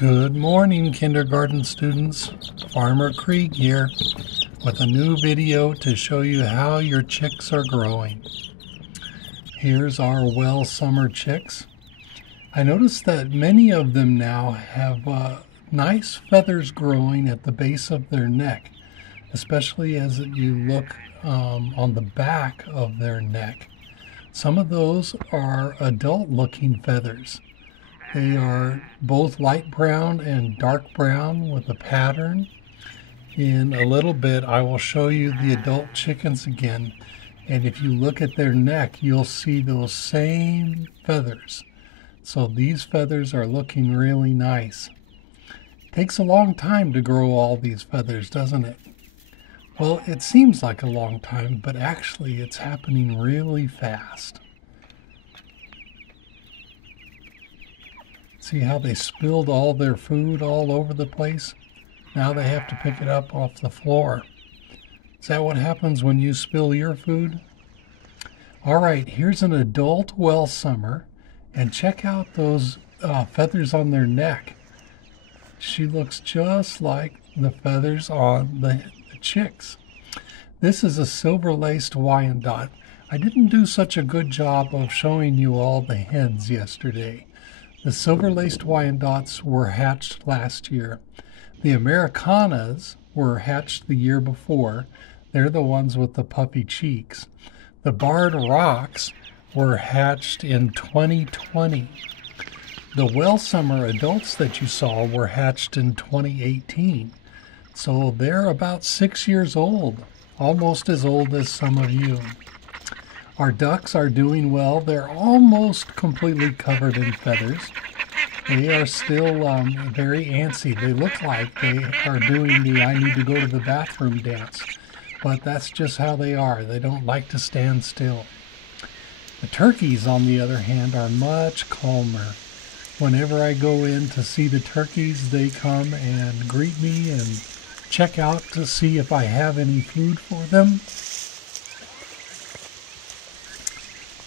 Good morning, kindergarten students. Farmer Krieg here with a new video to show you how your chicks are growing. Here's our well summer chicks. I noticed that many of them now have nice feathers growing at the base of their neck, especially as you look on the back of their neck. Some of those are adult-looking feathers. They are both light brown and dark brown with a pattern. In a little bit, I will show you the adult chickens again. And if you look at their neck, you'll see those same feathers. So these feathers are looking really nice. Takes a long time to grow all these feathers, doesn't it? Well, it seems like a long time, but actually it's happening really fast. See how they spilled all their food all over the place? Now they have to pick it up off the floor. Is that what happens when you spill your food? All right, here's an adult well summer, and check out those feathers on their neck. She looks just like the feathers on the chicks. This is a silver-laced Wyandotte. I didn't do such a good job of showing you all the hens yesterday. The silver-laced Wyandottes were hatched last year. The Americanas were hatched the year before. They're the ones with the puffy cheeks. The Barred Rocks were hatched in 2020. The well summer adults that you saw were hatched in 2018. So they're about 6 years old, almost as old as some of you. Our ducks are doing well. They're almost completely covered in feathers. They are still very antsy. They look like they are doing the I need to go to the bathroom dance. But that's just how they are. They don't like to stand still. The turkeys, on the other hand, are much calmer. Whenever I go in to see the turkeys, they come and greet me and check out to see if I have any food for them.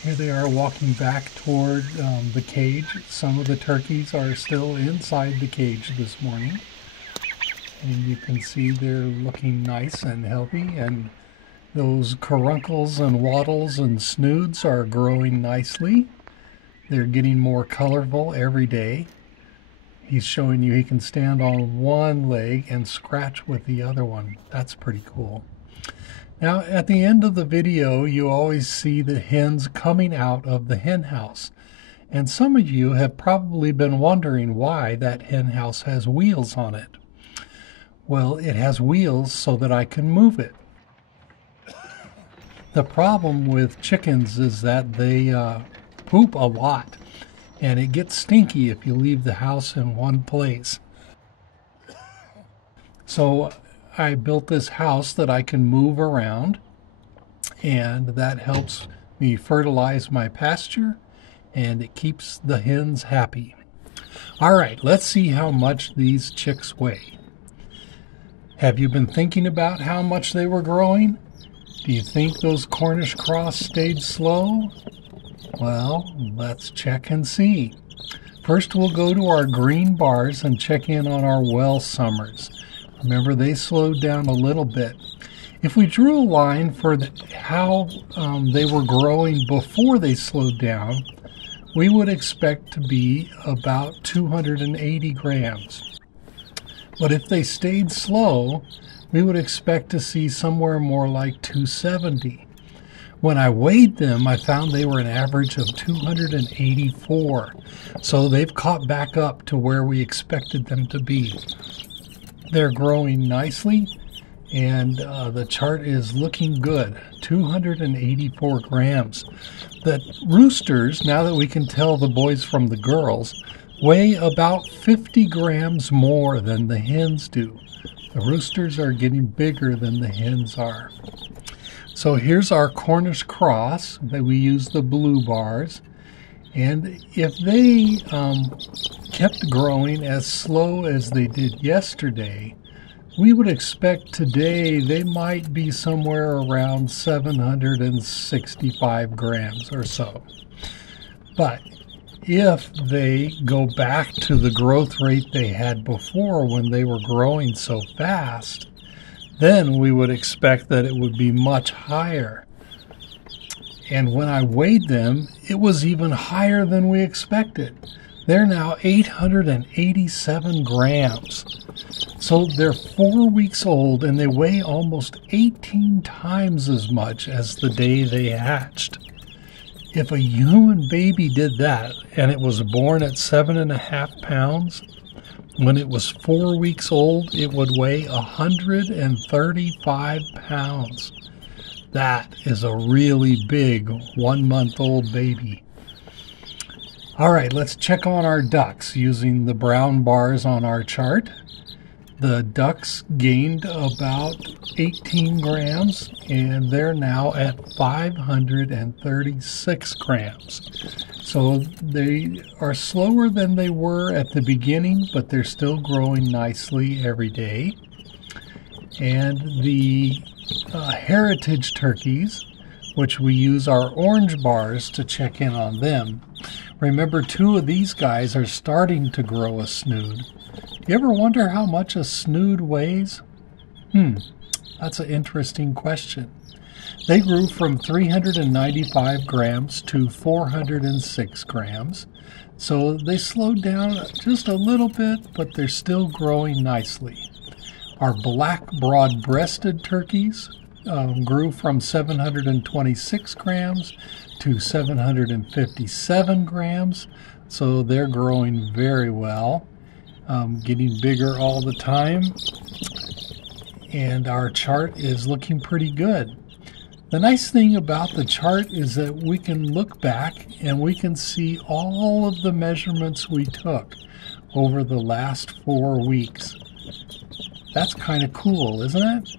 Here they are walking back toward the cage. Some of the turkeys are still inside the cage this morning. And you can see they're looking nice and healthy. And those caruncles and wattles and snoods are growing nicely. They're getting more colorful every day. He's showing you he can stand on one leg and scratch with the other one. That's pretty cool. Now, at the end of the video, you always see the hens coming out of the hen house. And some of you have probably been wondering why that hen house has wheels on it. Well, it has wheels so that I can move it. The problem with chickens is that they poop a lot, and it gets stinky if you leave the house in one place. So I built this house that I can move around, and that helps me fertilize my pasture, and it keeps the hens happy. All right, let's see how much these chicks weigh. Have you been thinking about how much they were growing? Do you think those Cornish cross stayed slow? Well, let's check and see. First, we'll go to our green bars and check in on our well summers. Remember, they slowed down a little bit. If we drew a line for how they were growing before they slowed down, we would expect to be about 280 grams. But if they stayed slow, we would expect to see somewhere more like 270. When I weighed them, I found they were an average of 284. So they've caught back up to where we expected them to be. They're growing nicely, and the chart is looking good. 284 grams. The roosters, now that we can tell the boys from the girls, weigh about 50 grams more than the hens do. The roosters are getting bigger than the hens are. So here's our Cornish cross that we use the blue bars. And if they kept growing as slow as they did yesterday, we would expect today they might be somewhere around 765 grams or so. But If they go back to the growth rate they had before when they were growing so fast, then we would expect that it would be much higher. And when I weighed them, it was even higher than we expected. They're now 887 grams. So they're 4 weeks old and they weigh almost 18 times as much as the day they hatched. If a human baby did that and it was born at 7.5 pounds, when it was 4 weeks old, it would weigh 135 pounds. That is a really big 1-month-old baby. All right, let's check on our ducks using the brown bars on our chart. The ducks gained about 18 grams, and they're now at 536 grams. So they are slower than they were at the beginning, but they're still growing nicely every day. And the heritage turkeys, which we use our orange bars to check in on them. Remember, 2 of these guys are starting to grow a snood. You ever wonder how much a snood weighs? That's an interesting question. They grew from 395 grams to 406 grams. So they slowed down just a little bit, but they're still growing nicely. Our black broad-breasted turkeys grew from 726 grams to 757 grams. So they're growing very well. Getting bigger all the time, and our chart is looking pretty good. The nice thing about the chart is that we can look back and we can see all of the measurements we took over the last 4 weeks. That's kind of cool, isn't it?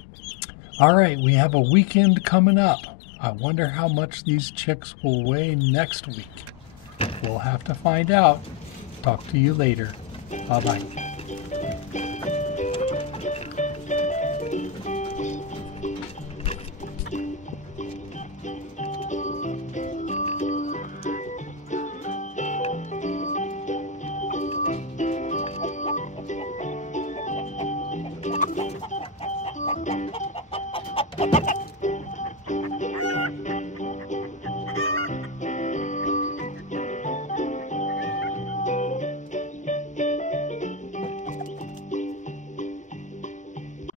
All right, we have a weekend coming up. I wonder how much these chicks will weigh next week. We'll have to find out. Talk to you later. Bye-bye. Bye.